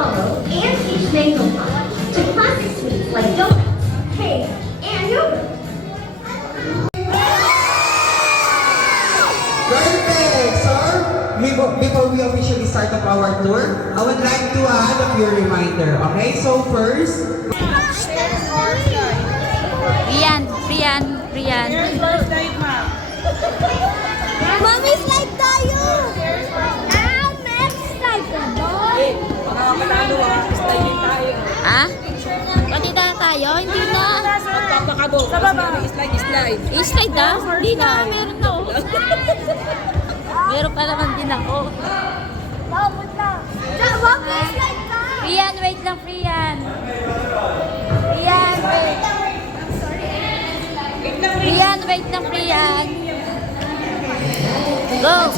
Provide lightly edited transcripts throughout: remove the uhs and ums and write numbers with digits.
hollow and peach mango pie to classic sweets like donuts, cake, and yogurt. Perfect! So, before we officially start of our tour, I would like to add a few reminder. Okay, so first, Rian. Mami, slide tayo! Next slide ka doon! Slide tayo. Ha? Pati na tayo? Hindi na. Sa baba. Slide. I-slide na? Hindi na. Meron na ako. Meron pa naman din ako. Bakit na? Slide ka! Rian, wait lang, Rian. Rian, wait. Rian, wait lang, Rian. Go!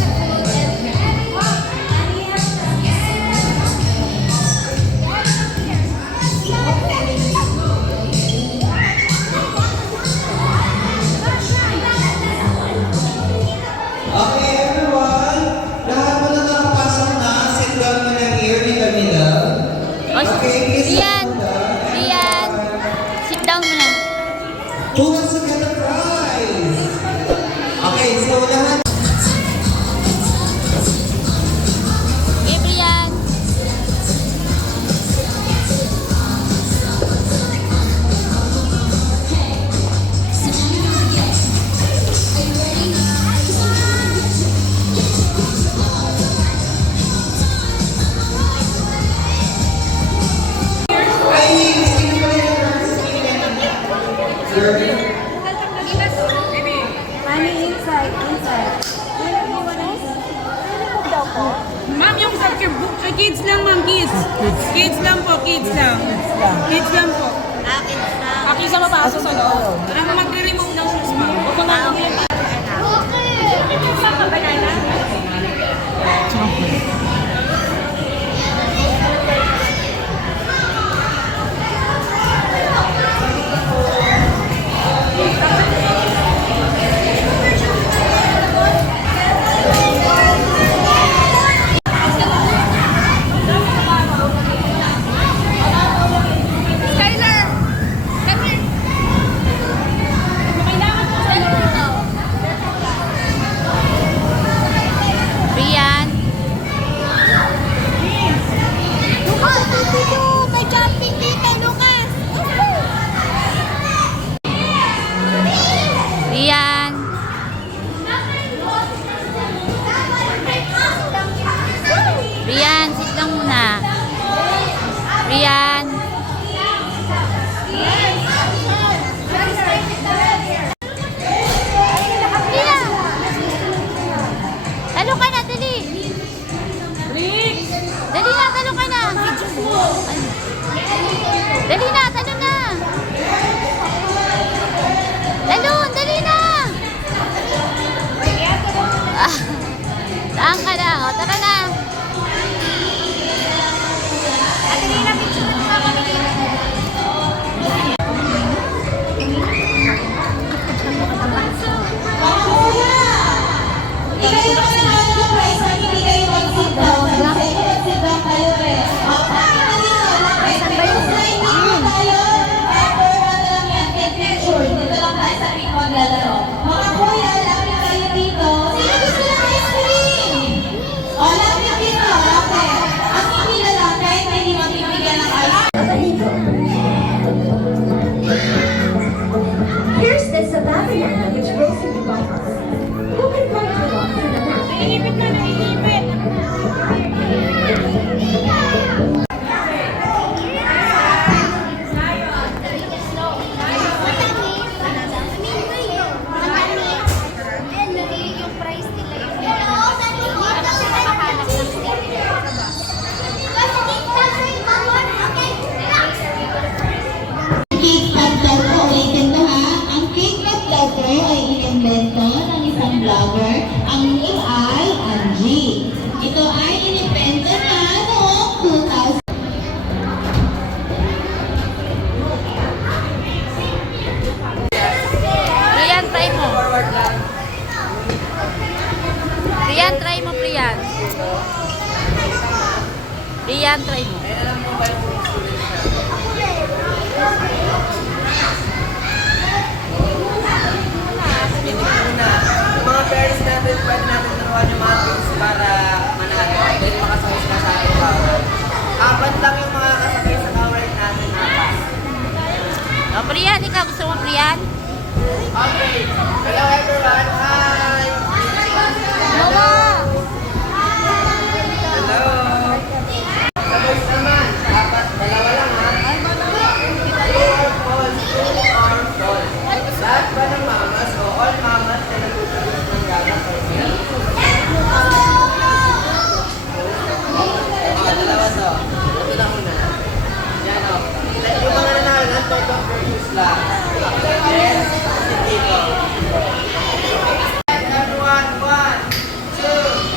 okay everyone, lahat mo na nakapasok na, sit down mo na here in the middle. Okay, please. Rian, sit down muna. Who wants to get a prize? Okay, so lahat. Okay, Rian. Ma'am, yung sa kids lang, ma'am, kids. Kids lang po, kids lang. Kids lang po. Akin sa mapasok sa loob. Alam mo, magre-remove ng shoes, ma'am. Rian. May jumping dito, Lucas. Rian. Rian, sit lang muna. Rian. Talo ka na, dali. Dali na, talo ka na. Dali na, talo na. Talon, dali na. Saan ka na? O, tara na. Mga kuya, lapit kayo dito. Sino gusto ng ice cream? O, lapit dito, lapit. Ang hindi na lang, kahit may hindi magbibigyan ng ice Here's the Savannah which grows in the buffer. Who can run to walk through the map? Rian, try mo. Yung mga parents natin, pwede natin turuan yung mga kids para manalo. Dahil makasakay sila sa ating power. Apat lang yung mga kasakay sa power natin na. O, Rian, ikaw gusto mo, Rian? Okay. Hello everyone. Hi. Hello. Sa boys naman, apat, dalawa lang ha. True or false? True or false? Lahat ba ng mamas o all mamas na nagsusunod ng gagawin? Dalawa to. Ito na muna. Yan o. Yung mga nanalo ng type of virtues lang. Yes. Dito. Everyone, 1, 2.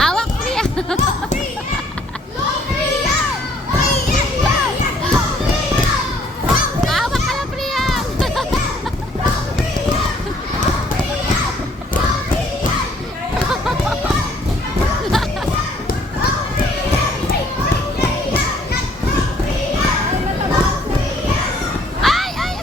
Awak, Rian. Awak ka lang, Rian. Ay, ay.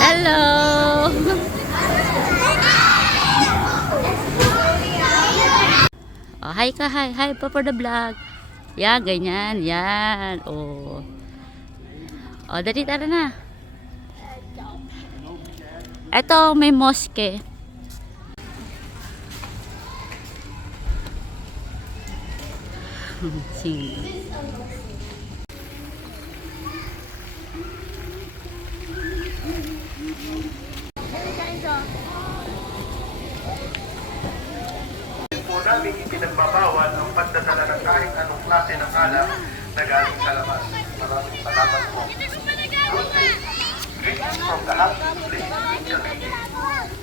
Hello. Oh, hi ka, hi. Hi pa for the vlog. Yan, ganyan. Yan. Oh. Oh, dali, tara na. Ito, may mosque. Sing. Po namin ipinagbabawal ang pagdadala ng kahit anong klase ng alak na galing sa labas. Maraming salamat po. Good day. Greetings from the happy place in Cavite.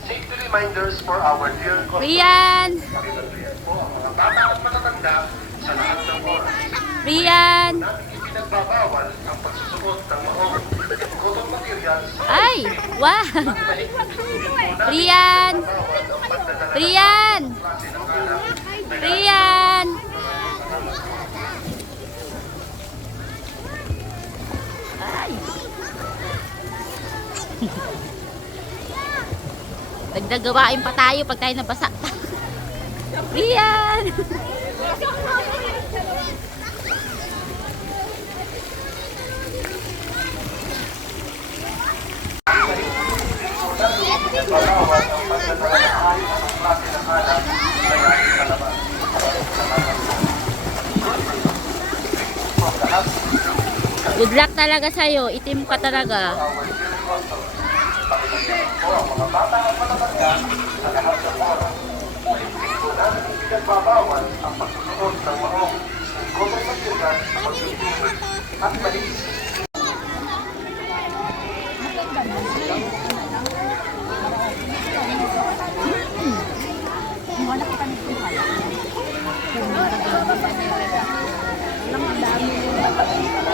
Safety reminders for our dear customers. Rian! Pakitagriyan po ang mga bata at matatanda sa lahat ng oras. Rian! Namin ipinagbabawal ang pagsusuot ng maong cotton materials. Ay! Wow! Rian! Rian! Rian! Ay! Nagdagawain pa tayo pag tayo nabasa. Rian! Good luck talaga sa'yo. Itim ka talaga. Bawal ang pagsusuot ng maong cotton materials sa pagsusuot at malinis. Alam, ang dami.